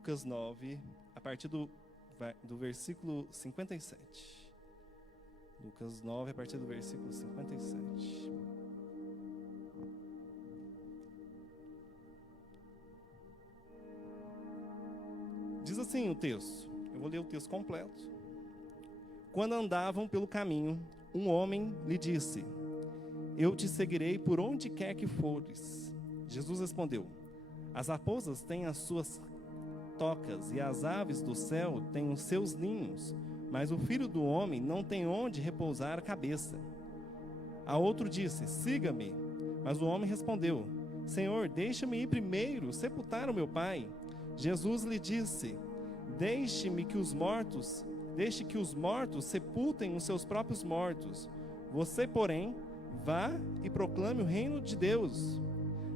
Lucas 9, a partir do versículo 57. Lucas 9, a partir do versículo 57. Diz assim o texto, eu vou ler o texto completo. Quando andavam pelo caminho, um homem lhe disse: eu te seguirei por onde quer que fores. Jesus respondeu: as raposas têm as suas tocas e as aves do céu têm os seus ninhos, mas o Filho do Homem não tem onde repousar a cabeça. A outro disse: siga-me. Mas o homem respondeu: Senhor, deixa-me ir primeiro sepultar o meu pai. Jesus lhe disse: deixe que os mortos sepultem os seus próprios mortos. Você, porém, vá e proclame o reino de Deus.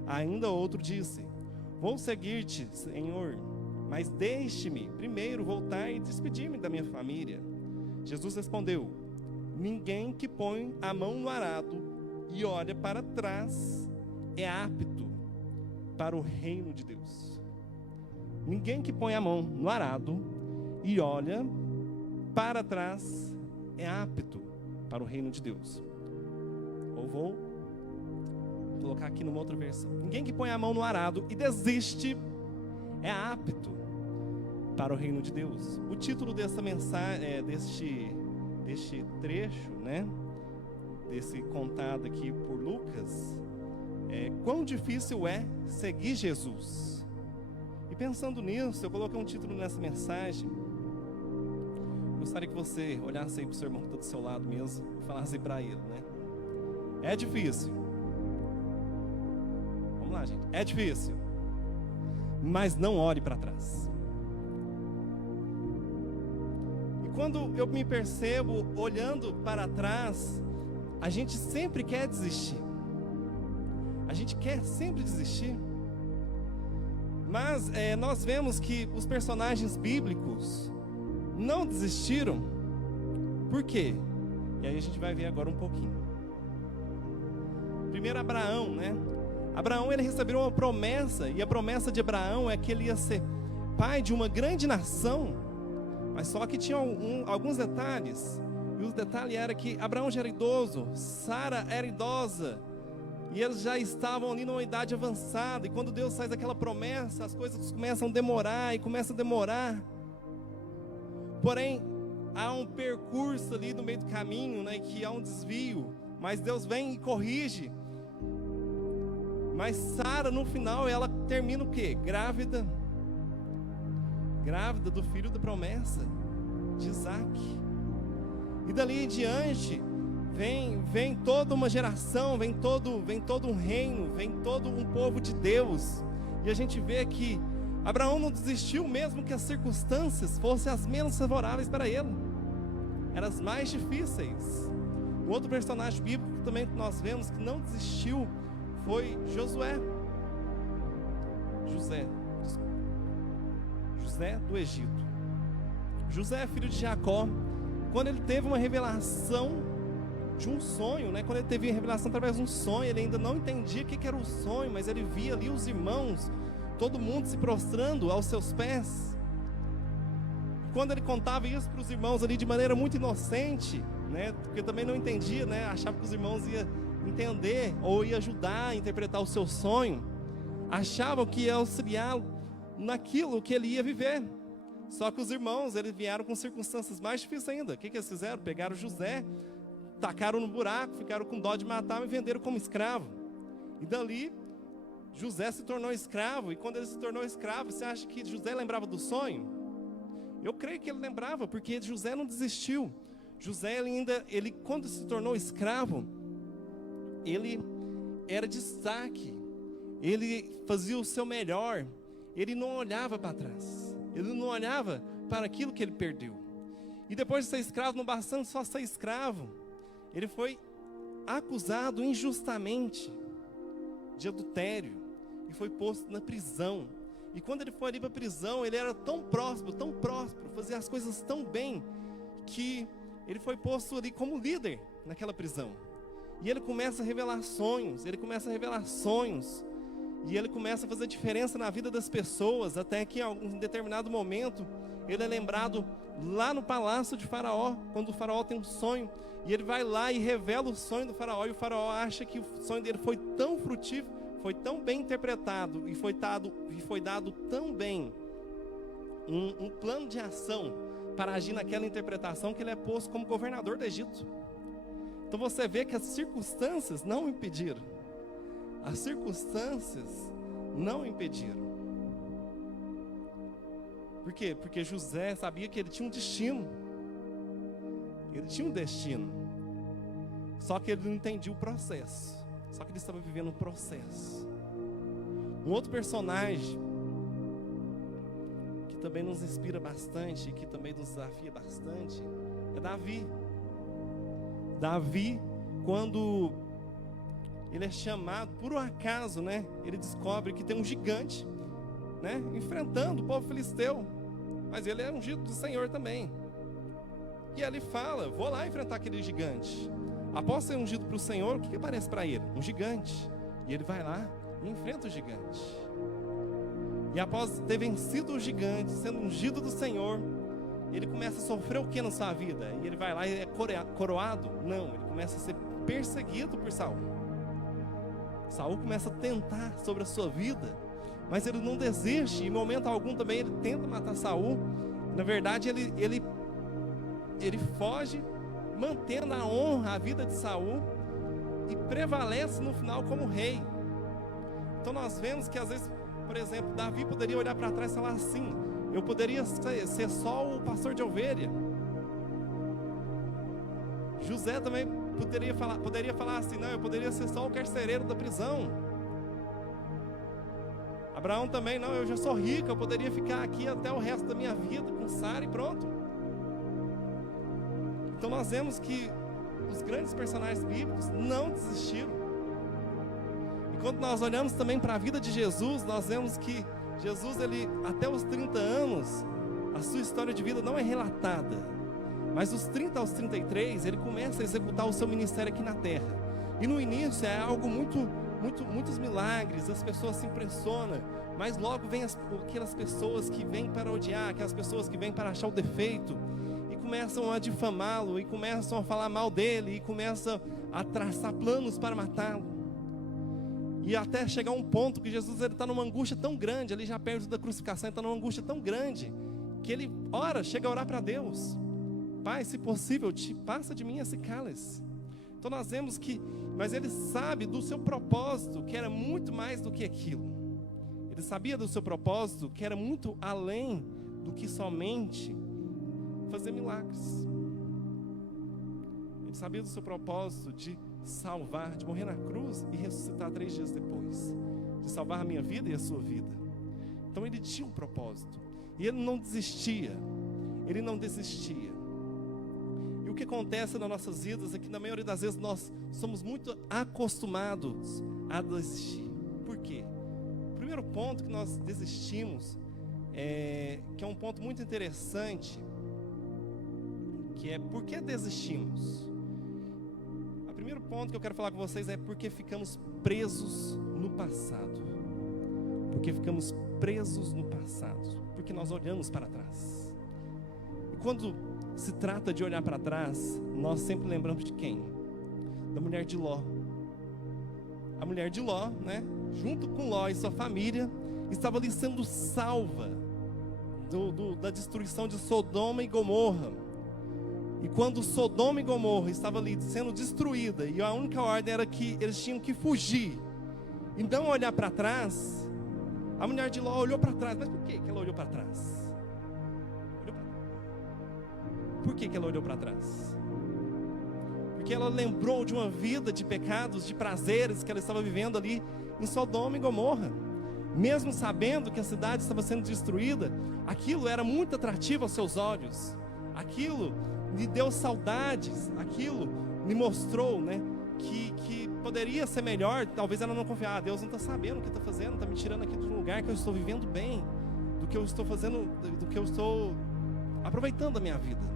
Ainda outro disse: vou seguir-te, Senhor, mas deixe-me primeiro voltar e despedir-me da minha família. Jesus respondeu: ninguém que põe a mão no arado e olha para trás é apto para o reino de Deus. Ninguém que põe a mão no arado e olha para trás é apto para o reino de Deus. Ou vou colocar aqui numa outra versão. Ninguém que põe a mão no arado e desiste é apto para o reino de Deus. O título dessa mensagem, deste trecho, né, desse contado aqui por Lucas, é: quão difícil é seguir Jesus. E pensando nisso, eu coloquei um título nessa mensagem. Gostaria que você olhasse aí para o seu irmão que está do seu lado mesmo e falasse para ele, né? É difícil. Vamos lá, gente. É difícil. Mas não olhe para trás. E quando eu me percebo olhando para trás, a gente sempre quer desistir. A gente quer sempre desistir. Mas nós vemos que os personagens bíblicos não desistiram. Por quê? E aí a gente vai ver agora um pouquinho. Primeiro Abraão, né? Abraão, ele recebeu uma promessa, e a promessa de Abraão é que ele ia ser pai de uma grande nação. Mas só que tinha alguns detalhes. E os detalhes era que Abraão já era idoso, Sara era idosa, e eles já estavam ali numa idade avançada. E quando Deus faz aquela promessa, as coisas começam a demorar e começam a demorar. Porém, há um percurso ali no meio do caminho, né, que há um desvio. Mas Deus vem e corrige. Mas Sara, no final, ela termina o quê? Grávida. Grávida do filho da promessa, de Isaac. E dali em diante, vem toda uma geração, vem todo um reino, vem todo um povo de Deus. E a gente vê que Abraão não desistiu mesmo que as circunstâncias fossem as menos favoráveis para ele. Eram as mais difíceis. Um outro personagem bíblico também que nós vemos que não desistiu foi José do Egito. José é filho de Jacó. Quando ele teve uma revelação de um sonho, né? Quando ele teve a revelação através de um sonho, ele ainda não entendia o que era o sonho, mas ele via ali os irmãos, todo mundo se prostrando aos seus pés. E quando ele contava isso para os irmãos ali de maneira muito inocente, né? Porque também não entendia, né? Achava que os irmãos iam entender ou iam ajudar a interpretar o seu sonho. Achavam que ia auxiliá-lo naquilo que ele ia viver. Só que os irmãos, eles vieram com circunstâncias mais difíceis ainda. O que eles fizeram? Pegaram José, tacaram no buraco, ficaram com dó de matar e venderam como escravo. E dali, José se tornou escravo. E quando ele se tornou escravo, você acha que José lembrava do sonho? Eu creio que ele lembrava, porque José não desistiu. José, ele quando se tornou escravo, ele era destaque. Ele fazia o seu melhor. Ele não olhava para trás. Ele não olhava para aquilo que ele perdeu. E depois de ser escravo, não bastando só ser escravo, ele foi acusado injustamente de adultério e foi posto na prisão. E quando ele foi ali para a prisão, ele era tão próspero, fazia as coisas tão bem, que ele foi posto ali como líder naquela prisão. E ele começa a revelar sonhos, E ele começa a fazer diferença na vida das pessoas, até que em determinado momento, ele é lembrado lá no palácio de Faraó, quando o Faraó tem um sonho, e ele vai lá e revela o sonho do Faraó, e o Faraó acha que o sonho dele foi tão frutífero, foi tão bem interpretado, e foi dado tão bem um plano de ação para agir naquela interpretação, que ele é posto como governador do Egito. Então você vê que as circunstâncias não o impediram. As circunstâncias não o impediram. Por quê? Porque José sabia que ele tinha um destino. Ele tinha um destino. Só que ele não entendia o processo. Só que ele estava vivendo um processo. Um outro personagem que também nos inspira bastante, que também nos desafia bastante, é Davi. Davi, quando ele é chamado, por um acaso, né? Ele descobre que tem um gigante, né? Enfrentando o povo filisteu. Mas ele é ungido do Senhor também. E ele fala, vou lá enfrentar aquele gigante. Após ser ungido para o Senhor, o que aparece para ele? Um gigante. E ele vai lá e enfrenta o gigante. E após ter vencido o gigante, sendo ungido do Senhor, ele começa a sofrer o que na sua vida? E ele vai lá e é coroado? Não, ele começa a ser perseguido por Saul. Saul começa a tentar sobre a sua vida, mas ele não desiste. Em momento algum também ele tenta matar Saul. Na verdade ele foge, mantendo a honra, a vida de Saul, e prevalece no final como rei. Então nós vemos que às vezes, por exemplo, Davi poderia olhar para trás e falar assim: eu poderia ser só o pastor de ovelha. José também poderia falar assim: não, eu poderia ser só o carcereiro da prisão. Abraão também: não, eu já sou rico, eu poderia ficar aqui até o resto da minha vida com Sara e pronto. Então nós vemos que os grandes personagens bíblicos não desistiram. E quando nós olhamos também para a vida de Jesus, nós vemos que Jesus, ele, até os 30 anos, a sua história de vida não é relatada. Mas dos 30 aos 33, ele começa a executar o seu ministério aqui na terra. E no início é algo muitos milagres, as pessoas se impressionam. Mas logo vem aquelas pessoas que vêm para odiar, aquelas pessoas que vêm para achar o defeito, e começam a difamá-lo, e começam a falar mal dele, e começam a traçar planos para matá-lo. E até chegar um ponto que Jesus está numa angústia tão grande, ali já perto da crucificação, ele está numa angústia tão grande, que ele chega a orar para Deus: Pai, se possível, passa de mim esse cálice. Então nós vemos que, mas ele sabe do seu propósito, que era muito mais do que aquilo. Ele sabia do seu propósito, que era muito além do que somente fazer milagres. Ele sabia do seu propósito de salvar, de morrer na cruz e ressuscitar 3 dias depois, de salvar a minha vida e a sua vida. Então ele tinha um propósito, e ele não desistia. E o que acontece nas nossas vidas é que na maioria das vezes nós somos muito acostumados a desistir. Por quê? O primeiro ponto que nós desistimos, que é um ponto muito interessante, que é: por que desistimos? O primeiro ponto que eu quero falar com vocês é porque ficamos presos no passado. Porque ficamos presos no passado, porque nós olhamos para trás. E quando se trata de olhar para trás, nós sempre lembramos de quem? Da mulher de Ló. A mulher de Ló, né, junto com Ló e sua família, estava ali sendo salva da destruição de Sodoma e Gomorra. E quando Sodoma e Gomorra estavam ali sendo destruída, e a única ordem era que eles tinham que fugir e não olhar para trás, a mulher de Ló olhou para trás. Mas por que ela olhou para trás? Por que ela olhou para trás? Porque ela lembrou de uma vida de pecados, de prazeres que ela estava vivendo ali em Sodoma e Gomorra. Mesmo sabendo que a cidade estava sendo destruída, aquilo era muito atrativo aos seus olhos. Aquilo lhe deu saudades, aquilo lhe mostrou, né, que poderia ser melhor. Talvez ela não confiava: Deus não está sabendo o que está fazendo, está me tirando aqui de um lugar que eu estou vivendo bem, do que eu estou fazendo, do que eu estou aproveitando a minha vida.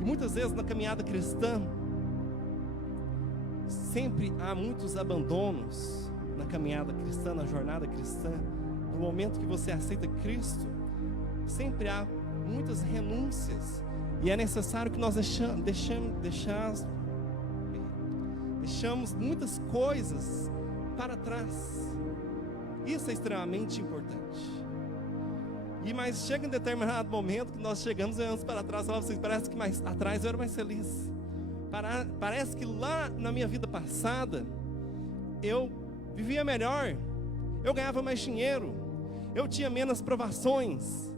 E muitas vezes na caminhada cristã, sempre há muitos abandonos na caminhada cristã, na jornada cristã, no momento que você aceita Cristo, sempre há muitas renúncias. E é necessário que nós deixamos muitas coisas para trás. Isso é extremamente importante. Mas chega em determinado momento que nós chegamos e olhamos para trás e falamos assim, parece que mais atrás eu era mais feliz. Parece que lá na minha vida passada, eu vivia melhor, eu ganhava mais dinheiro, eu tinha menos provações,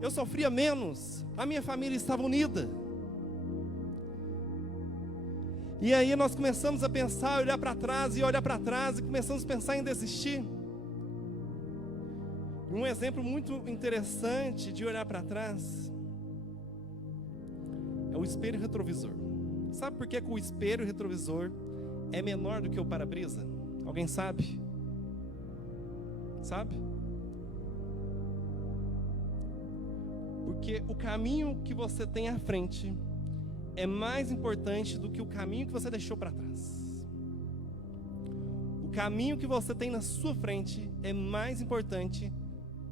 eu sofria menos, a minha família estava unida. E aí nós começamos a pensar, olhar para trás e começamos a pensar em desistir. Um exemplo muito interessante de olhar para trás é o espelho retrovisor. Sabe por que o espelho retrovisor é menor do que o para-brisa? Alguém sabe? Sabe? Porque o caminho que você tem à frente é mais importante do que o caminho que você deixou para trás. O caminho que você tem na sua frente é mais importante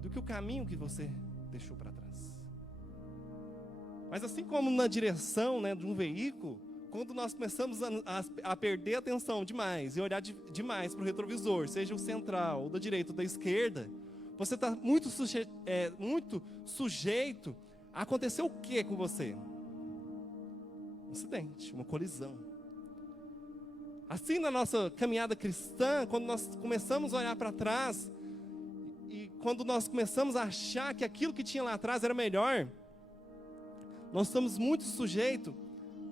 do que o caminho que você deixou para trás. Mas assim como na direção, né, de um veículo, quando nós começamos a perder a atenção demais e olhar demais para o retrovisor, seja o central, ou da direita ou da esquerda, você está muito sujeito a acontecer o que com você? Um acidente, uma colisão. Assim na nossa caminhada cristã, quando nós começamos a olhar para trás, e quando nós começamos a achar que aquilo que tinha lá atrás era melhor, nós estamos muito sujeitos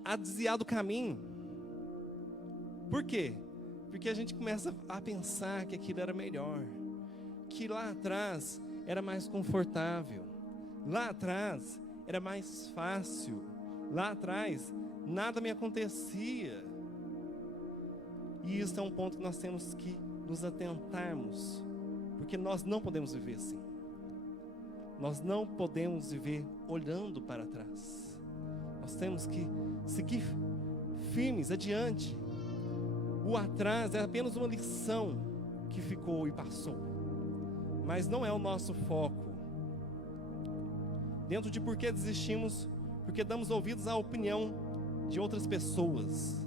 a desviar do caminho. Por quê? Porque a gente começa a pensar que aquilo era melhor, que lá atrás era mais confortável, lá atrás era mais fácil, lá atrás nada me acontecia. E isso é um ponto que nós temos que nos atentarmos, porque nós não podemos viver assim. Nós não podemos viver olhando para trás. Nós temos que seguir firmes adiante. O atrás é apenas uma lição que ficou e passou, mas não é o nosso foco. Dentro de por que desistimos? Porque damos ouvidos à opinião de outras pessoas,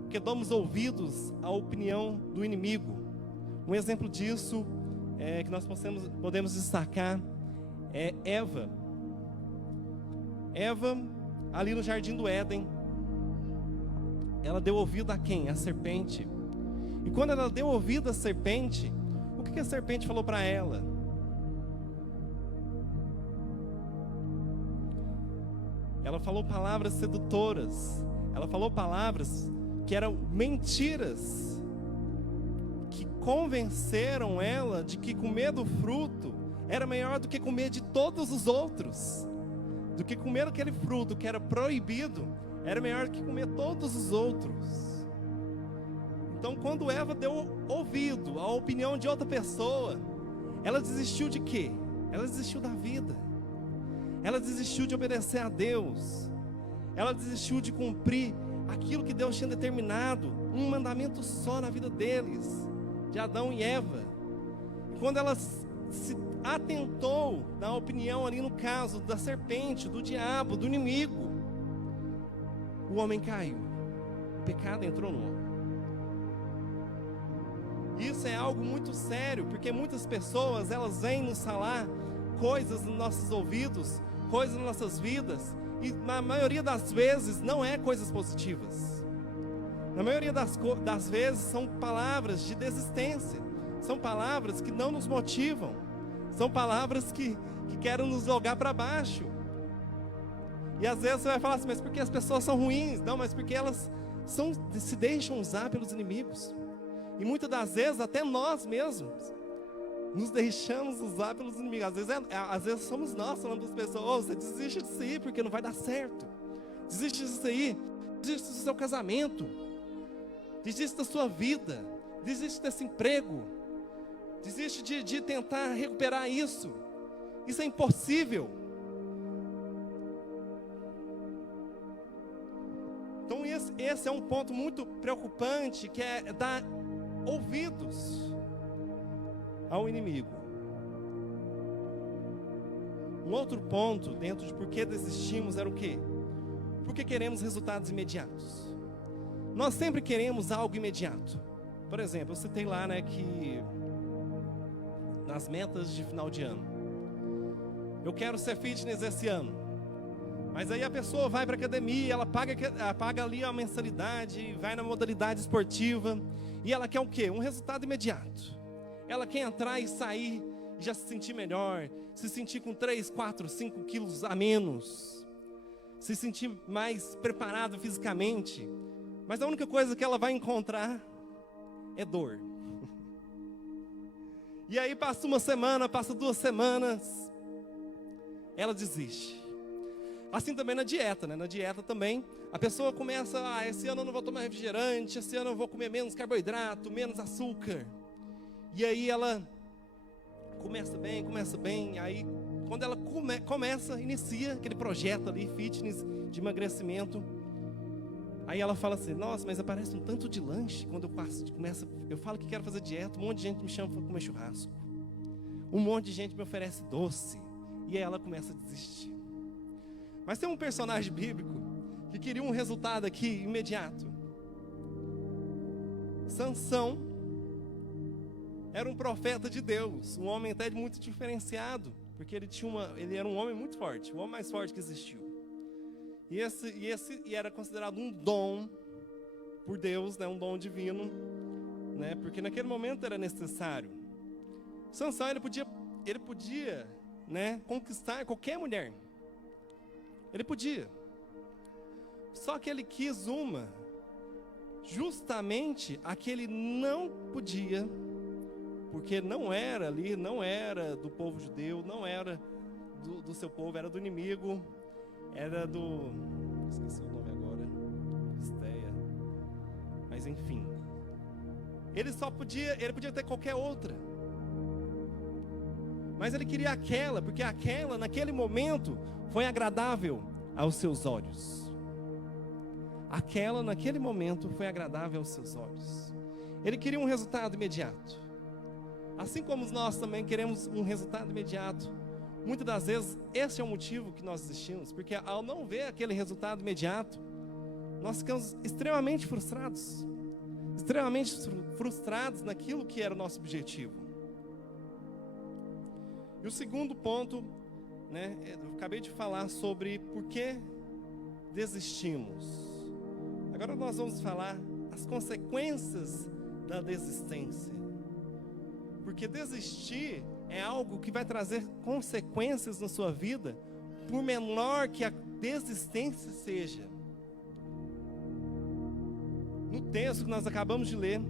porque damos ouvidos à opinião do inimigo. Um exemplo disso que nós podemos destacar é Eva. Eva, ali no jardim do Éden, ela deu ouvido a quem? A serpente. E quando ela deu ouvido à serpente, o que a serpente falou para ela? Ela falou palavras sedutoras. Ela falou palavras que eram mentiras, que convenceram ela de que comer do fruto era melhor do que comer de todos os outros, do que comer aquele fruto que era proibido, era melhor do que comer todos os outros. Então, quando Eva deu ouvido à opinião de outra pessoa, ela desistiu de quê? Ela desistiu da vida. Ela desistiu de obedecer a Deus. Ela desistiu de cumprir aquilo que Deus tinha determinado, um mandamento só na vida deles, de Adão e Eva. E quando ela se atentou na opinião ali no caso da serpente, do diabo, do inimigo, o homem caiu. O pecado entrou no homem. Isso é algo muito sério, porque muitas pessoas, elas vêm nos falar coisas nos nossos ouvidos, coisas nas nossas vidas, e na maioria das vezes não é coisas positivas. Na maioria das vezes são palavras de desistência, são palavras que não nos motivam, são palavras que querem nos jogar para baixo. E às vezes você vai falar assim, mas porque as pessoas são ruins? Não, mas porque elas se deixam usar pelos inimigos. E muitas das vezes até nós mesmos nos deixamos usar pelos inimigos. Às vezes somos nós falando para as pessoas, você desiste disso aí porque não vai dar certo. Desiste disso aí, desiste do seu casamento, desiste da sua vida, desiste desse emprego, desiste de tentar recuperar isso. Isso é impossível. Então esse é um ponto muito preocupante, que é dar ouvidos ao inimigo. Um outro ponto dentro de por que desistimos era o quê? Porque queremos resultados imediatos. Nós sempre queremos algo imediato. Por exemplo, eu citei lá, né, que nas metas de final de ano, eu quero ser fitness esse ano. Mas aí a pessoa vai para a academia, ela paga ali a mensalidade, vai na modalidade esportiva, e ela quer o quê? Um resultado imediato. Ela quer entrar e sair, e já se sentir melhor, se sentir com 3, 4, 5 quilos a menos, se sentir mais preparado fisicamente. Mas a única coisa que ela vai encontrar é dor. E aí passa uma semana, passa 2 semanas, ela desiste. Assim também na dieta, né? Na dieta também, a pessoa começa, esse ano eu não vou tomar refrigerante, esse ano eu vou comer menos carboidrato, menos açúcar. E aí ela começa bem, aí quando ela inicia aquele projeto ali, fitness, de emagrecimento, aí ela fala assim, nossa, mas aparece um tanto de lanche, quando eu falo que quero fazer dieta, um monte de gente me chama para comer churrasco, um monte de gente me oferece doce, e aí ela começa a desistir. Mas tem um personagem bíblico que queria um resultado aqui imediato. Sansão era um profeta de Deus, um homem até muito diferenciado, porque ele era um homem muito forte, o homem mais forte que existiu. E era considerado um dom por Deus, né, um dom divino, né, porque naquele momento era necessário. Sansão ele podia, né, conquistar qualquer mulher. Ele podia. Só que ele quis justamente a que ele não podia, porque não era do povo judeu, não era do seu povo, era do inimigo, era do... esqueci o nome agora, Esteia. Mas enfim. Ele podia ter qualquer outra. Mas ele queria aquela, porque aquela, naquele momento, foi agradável aos seus olhos. Aquela, naquele momento, foi agradável aos seus olhos. Ele queria um resultado imediato. Assim como nós também queremos um resultado imediato. Muitas das vezes, esse é o motivo que nós desistimos, porque ao não ver aquele resultado imediato, nós ficamos extremamente frustrados naquilo que era o nosso objetivo. E o segundo ponto, né, eu acabei de falar sobre por que desistimos. Agora nós vamos falar as consequências da desistência. Porque desistir é algo que vai trazer consequências na sua vida, por menor que a desistência seja. No texto que nós acabamos de ler,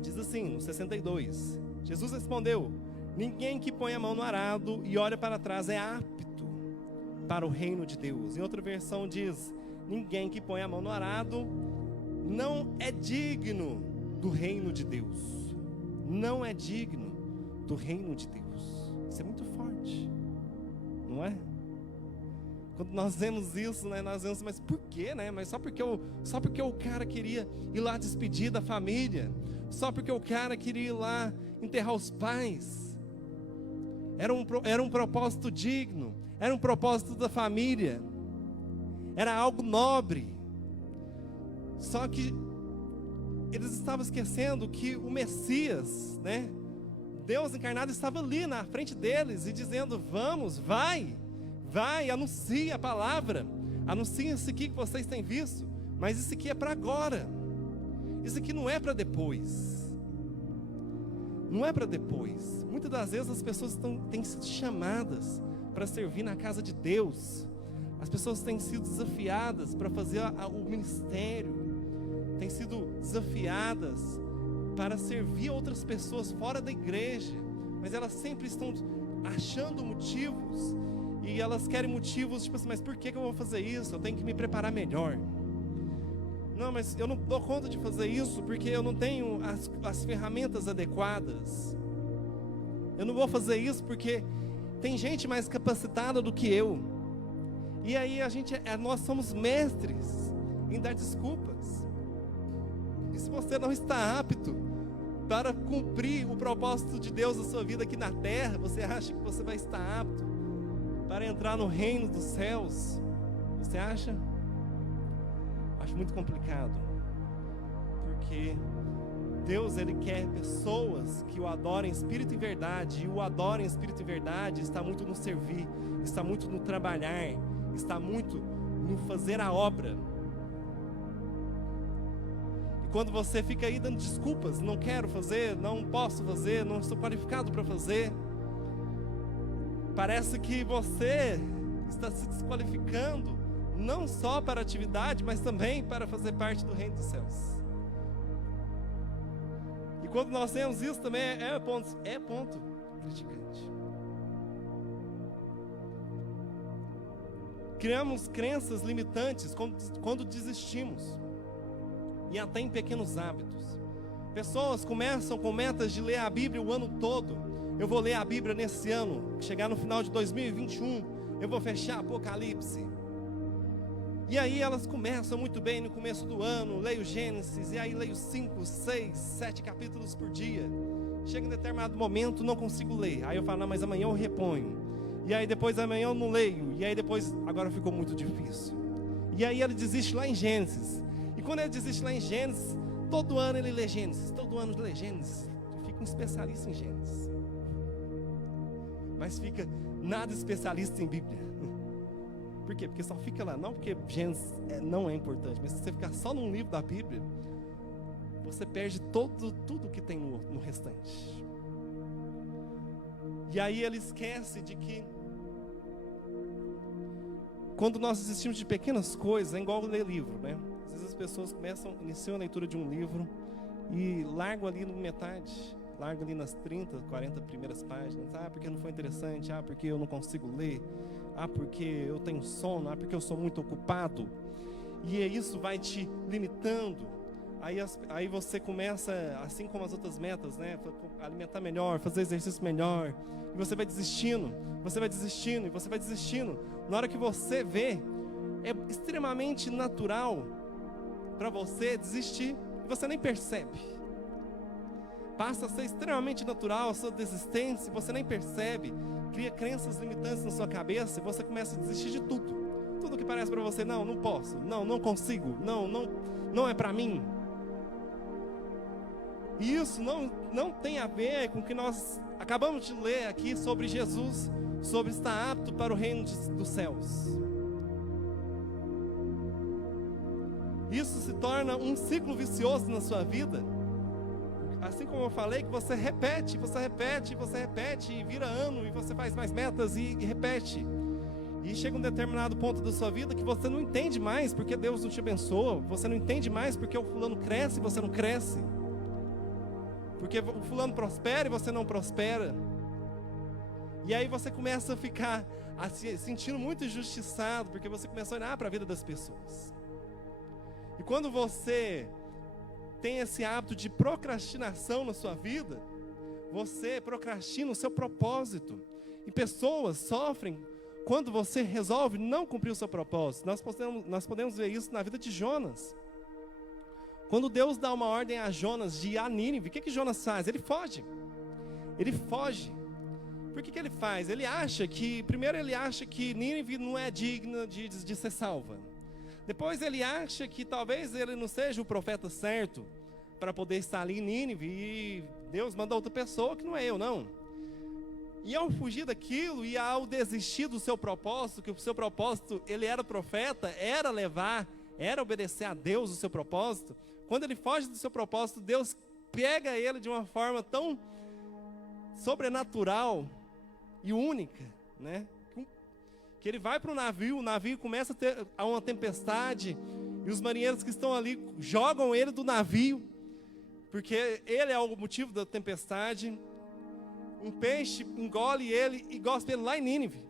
diz assim, no 62, Jesus respondeu: ninguém que põe a mão no arado e olha para trás é apto para o reino de Deus. Em outra versão diz, ninguém que põe a mão no arado não é digno do reino de Deus. Não é digno do reino de Deus. Isso é muito forte, não é? Quando nós vemos isso, né, nós vemos, mas por quê, né? Mas só porque o cara queria ir lá despedir da família, só porque o cara queria ir lá enterrar os pais. Era um propósito digno, era um propósito da família, era algo nobre. Só que eles estavam esquecendo que o Messias, né, Deus encarnado, estava ali na frente deles e dizendo: vamos, vai, anuncia a palavra, anuncia isso aqui que vocês têm visto, mas isso aqui é para agora, isso aqui não é para depois. Não é para depois. Muitas das vezes as pessoas têm sido chamadas para servir na casa de Deus. As pessoas têm sido desafiadas para fazer o ministério. Têm sido desafiadas para servir outras pessoas fora da igreja. Mas elas sempre estão achando motivos. E elas querem motivos, tipo assim, mas por que eu vou fazer isso? Eu tenho que me preparar melhor. Não, mas eu não dou conta de fazer isso porque eu não tenho as ferramentas adequadas. Eu não vou fazer isso porque tem gente mais capacitada do que eu. E aí nós somos mestres em dar desculpas. E se você não está apto para cumprir o propósito de Deus na sua vida aqui na terra, você acha que você vai estar apto para entrar no reino dos céus? Você acha? Acho muito complicado, porque Deus, Ele quer pessoas que o adorem em espírito e verdade, e o adorem em espírito e verdade está muito no servir, está muito no trabalhar, está muito no fazer a obra. E quando você fica aí dando desculpas, não quero fazer, não posso fazer, não estou qualificado para fazer, parece que você está se desqualificando, não só para a atividade, mas também para fazer parte do reino dos céus. E quando nós temos isso também é ponto criticante. Criamos crenças limitantes quando desistimos, e até em pequenos hábitos. Pessoas começam com metas de ler a Bíblia o ano todo. Eu vou ler a Bíblia nesse ano, chegar no final de 2021, eu vou fechar Apocalipse. E aí elas começam muito bem no começo do ano, leio Gênesis, e aí leio 5, 6, 7 capítulos por dia. Chega em determinado momento, não consigo ler. Aí eu falo, não, mas amanhã eu reponho. E aí depois amanhã eu não leio. E aí depois, agora ficou muito difícil. E aí ele desiste lá em Gênesis. E quando ele desiste lá em Gênesis, todo ano ele lê Gênesis. Todo ano ele lê Gênesis. Fica um especialista em Gênesis. Mas fica nada especialista em Bíblia. Por quê? Porque só fica lá, não porque Gênesis não é importante, mas se você ficar só num livro da Bíblia, você perde tudo que tem no restante. E aí ele esquece de que quando nós desistimos de pequenas coisas, é igual ler livro, né? Às vezes as pessoas iniciam a leitura de um livro e largam ali no metade, largam ali nas 30, 40 primeiras páginas. Ah, porque não foi interessante, ah, porque eu não consigo ler, ah, porque eu tenho sono, ah, porque eu sou muito ocupado. E isso vai te limitando. Aí você começa, assim como as outras metas, né? Alimentar melhor, fazer exercício melhor. E você vai desistindo, você vai desistindo, e você vai desistindo. Na hora que você vê, é extremamente natural para você desistir, e você nem percebe. Passa a ser extremamente natural a sua desistência, e você nem percebe. Cria crenças limitantes na sua cabeça, e você começa a desistir de tudo. Tudo que parece para você, não posso, não consigo, não é para mim. E isso não tem a ver com o que nós acabamos de ler aqui sobre Jesus, sobre estar apto para o reino dos céus. Isso se torna um ciclo vicioso na sua vida. Assim como eu falei, que você repete, e vira ano, e você faz mais metas e repete. E chega um determinado ponto da sua vida que você não entende mais porque Deus não te abençoa, você não entende mais porque o fulano cresce e você não cresce. Porque o fulano prospera e você não prospera. E aí você começa a ficar se sentindo muito injustiçado, porque você começa a olhar para a vida das pessoas. E quando você tem esse hábito de procrastinação na sua vida, você procrastina o seu propósito. E pessoas sofrem quando você resolve não cumprir o seu propósito. Nós podemos ver isso na vida de Jonas. Quando Deus dá uma ordem a Jonas de ir a Nínive, o que Jonas faz? Ele foge. Ele foge. Por que ele faz? Primeiro ele acha que Nínive não é digna de ser salva. Depois ele acha que talvez ele não seja o profeta certo para poder estar ali em Nínive, e Deus manda outra pessoa que não é eu, não. E ao fugir daquilo e ao desistir do seu propósito, que o seu propósito, ele era profeta, era obedecer a Deus o seu propósito. Quando ele foge do seu propósito, Deus pega ele de uma forma tão sobrenatural e única, né? Que ele vai para o navio começa a ter uma tempestade, e os marinheiros que estão ali jogam ele do navio, porque ele é o motivo da tempestade. Um peixe engole ele e gospe ele lá em Nínive.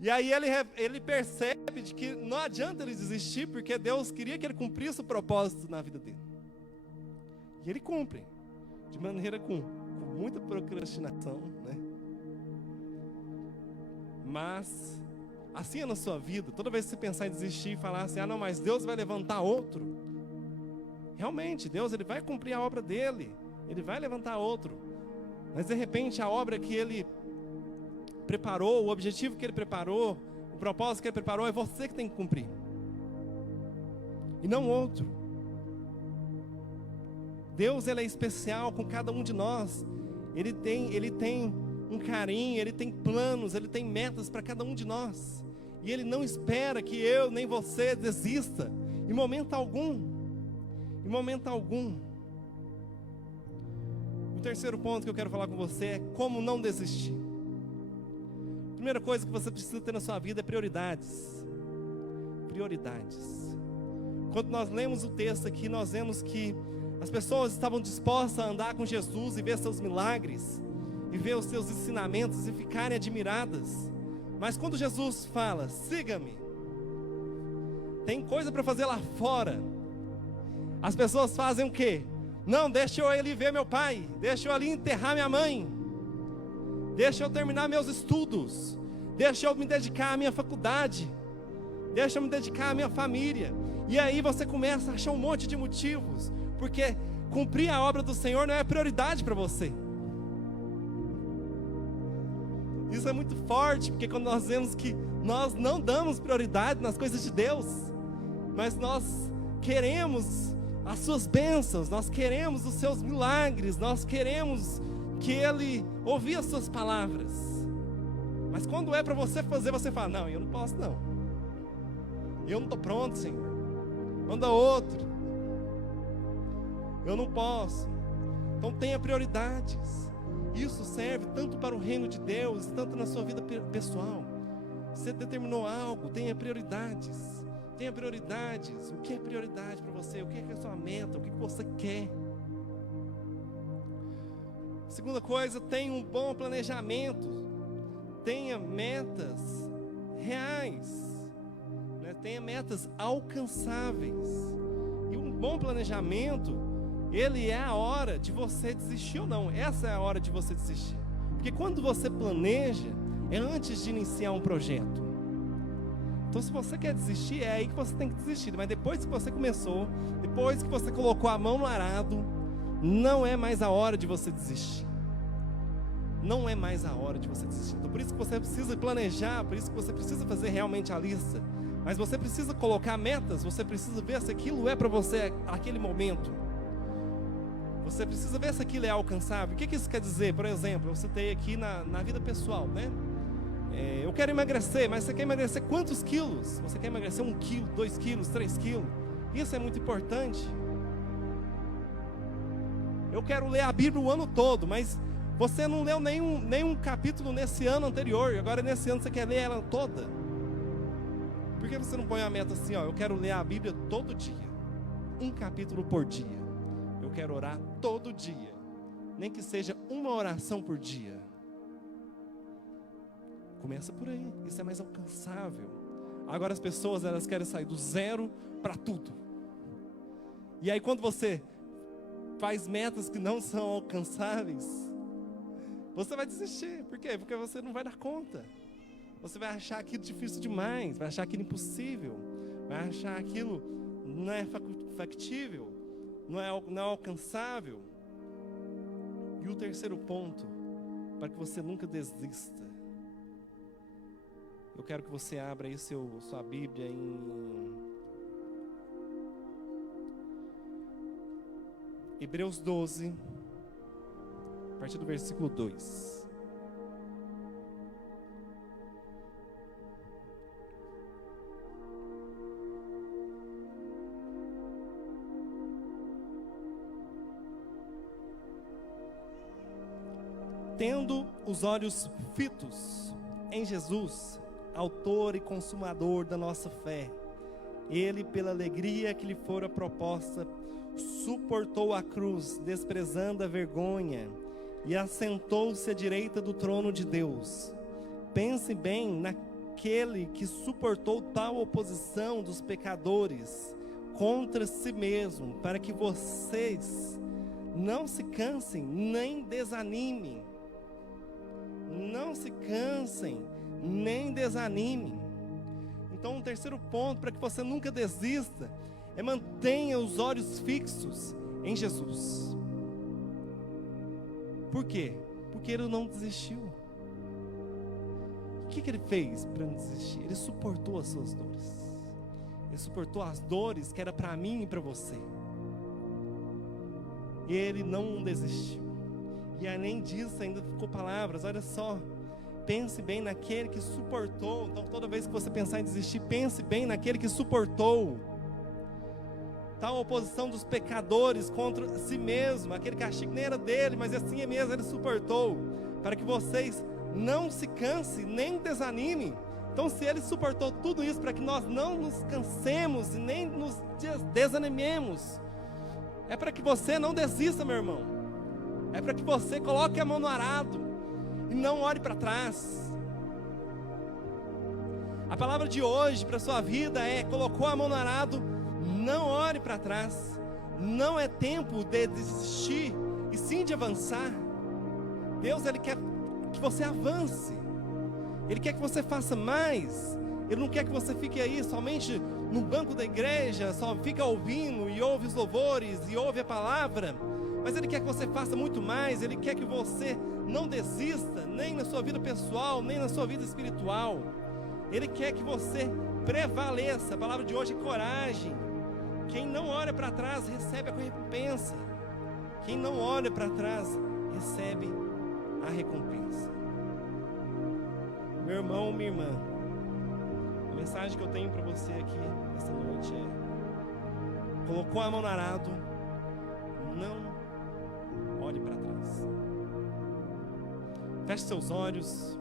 E aí ele percebe de que não adianta ele desistir, porque Deus queria que ele cumprisse o propósito na vida dele. E ele cumpre, de maneira com muita procrastinação, né? Mas assim é na sua vida. Toda vez que você pensar em desistir e falar assim, não, mas Deus vai levantar outro, realmente, Deus ele vai cumprir a obra dele, ele vai levantar outro, mas de repente a obra que ele preparou, o objetivo que ele preparou, o propósito que ele preparou, é você que tem que cumprir, e não outro. Deus ele é especial com cada um de nós, ele tem um carinho, ele tem planos, ele tem metas para cada um de nós, e ele não espera que eu nem você desista, em momento algum, em momento algum. O terceiro ponto que eu quero falar com você é como não desistir. A primeira coisa que você precisa ter na sua vida é prioridades. Prioridades. Quando nós lemos o texto aqui, nós vemos que as pessoas estavam dispostas a andar com Jesus e ver seus milagres, e ver os seus ensinamentos e ficarem admiradas. Mas quando Jesus fala, siga-me, tem coisa para fazer lá fora, as pessoas fazem o quê? Não, deixa eu ali ver meu pai, deixa eu ali enterrar minha mãe, deixa eu terminar meus estudos, deixa eu me dedicar à minha faculdade, deixa eu me dedicar à minha família. E aí você começa a achar um monte de motivos, porque cumprir a obra do Senhor não é prioridade para você. Isso é muito forte, porque quando nós vemos que nós não damos prioridade nas coisas de Deus, mas nós queremos as suas bênçãos, nós queremos os seus milagres, nós queremos que Ele ouvir as suas palavras, mas quando é para você fazer, você fala, não, eu não posso não, eu não estou pronto, Senhor, manda outro, eu não posso. Então tenha prioridades. Isso serve tanto para o reino de Deus, tanto na sua vida pessoal. Você determinou algo, tenha prioridades. Tenha prioridades. O que é prioridade para você? O que é a sua meta? O que você quer? Segunda coisa, tenha um bom planejamento. Tenha metas reais, né? Tenha metas alcançáveis. E um bom planejamento, ele é a hora de você desistir ou não. Essa é a hora de você desistir. Porque quando você planeja, é antes de iniciar um projeto. Então se você quer desistir, é aí que você tem que desistir. Mas depois que você começou, depois que você colocou a mão no arado, não é mais a hora de você desistir. Não é mais a hora de você desistir. Então por isso que você precisa planejar, por isso que você precisa fazer realmente a lista. Mas você precisa colocar metas, você precisa ver se aquilo é para você naquele momento. Você precisa ver se aquilo é alcançável. O que isso quer dizer? Por exemplo, eu citei aqui na vida pessoal, né? Eu quero emagrecer, mas você quer emagrecer quantos quilos? Você quer emagrecer 1 quilo, 2 quilos, 3 quilos? Isso é muito importante. Eu quero ler a Bíblia o ano todo, mas você não leu nenhum capítulo nesse ano anterior, e agora nesse ano você quer ler ela toda. Por que você não põe a meta assim, ó, eu quero ler a Bíblia todo dia, 1 capítulo por dia. Eu quero orar todo dia, nem que seja uma oração por dia. Começa por aí, isso é mais alcançável. Agora as pessoas, elas querem sair do zero para tudo. E aí quando você faz metas que não são alcançáveis, você vai desistir. Por quê? Porque você não vai dar conta. Você vai achar aquilo difícil demais, vai achar aquilo impossível, vai achar aquilo não é factível, não é alcançável. E o terceiro ponto, para que você nunca desista, eu quero que você abra aí sua Bíblia em Hebreus 12, a partir do versículo 2. Tendo os olhos fitos em Jesus, autor e consumador da nossa fé, ele, pela alegria que lhe fora proposta, suportou a cruz, desprezando a vergonha, e assentou-se à direita do trono de Deus. Pense bem naquele que suportou tal oposição dos pecadores contra si mesmo, para que vocês não se cansem nem desanimem. Não se cansem, nem desanimem. Então, o terceiro ponto, para que você nunca desista, mantenha os olhos fixos em Jesus. Por quê? Porque ele não desistiu. O que ele fez para não desistir? Ele suportou as suas dores. Ele suportou as dores que era para mim e para você. E ele não desistiu. E além disso, ainda ficou palavras, olha só. Pense bem naquele que suportou. Então toda vez que você pensar em desistir, pense bem naquele que suportou. Tal oposição dos pecadores contra si mesmo, aquele castigo nem era dele, mas assim mesmo ele suportou, para que vocês não se cansem, nem desanimem. Então se ele suportou tudo isso, para que nós não nos cansemos e nem nos desanimemos, é para que você não desista, meu irmão, é para que você coloque a mão no arado e não olhe para trás. A palavra de hoje para a sua vida é: colocou a mão no arado, não olhe para trás. Não é tempo de desistir, e sim de avançar. Deus, Ele quer que você avance. Ele quer que você faça mais. Ele não quer que você fique aí somente no banco da igreja, só fica ouvindo e ouve os louvores e ouve a palavra. Mas Ele quer que você faça muito mais. Ele quer que você não desista, nem na sua vida pessoal, nem na sua vida espiritual. Ele quer que você prevaleça. A palavra de hoje é coragem. Quem não olha para trás recebe a recompensa. Quem não olha para trás recebe a recompensa. Meu irmão, minha irmã, a mensagem que eu tenho para você aqui esta noite é: colocou a mão no arado, não olhe para trás. Feche seus olhos.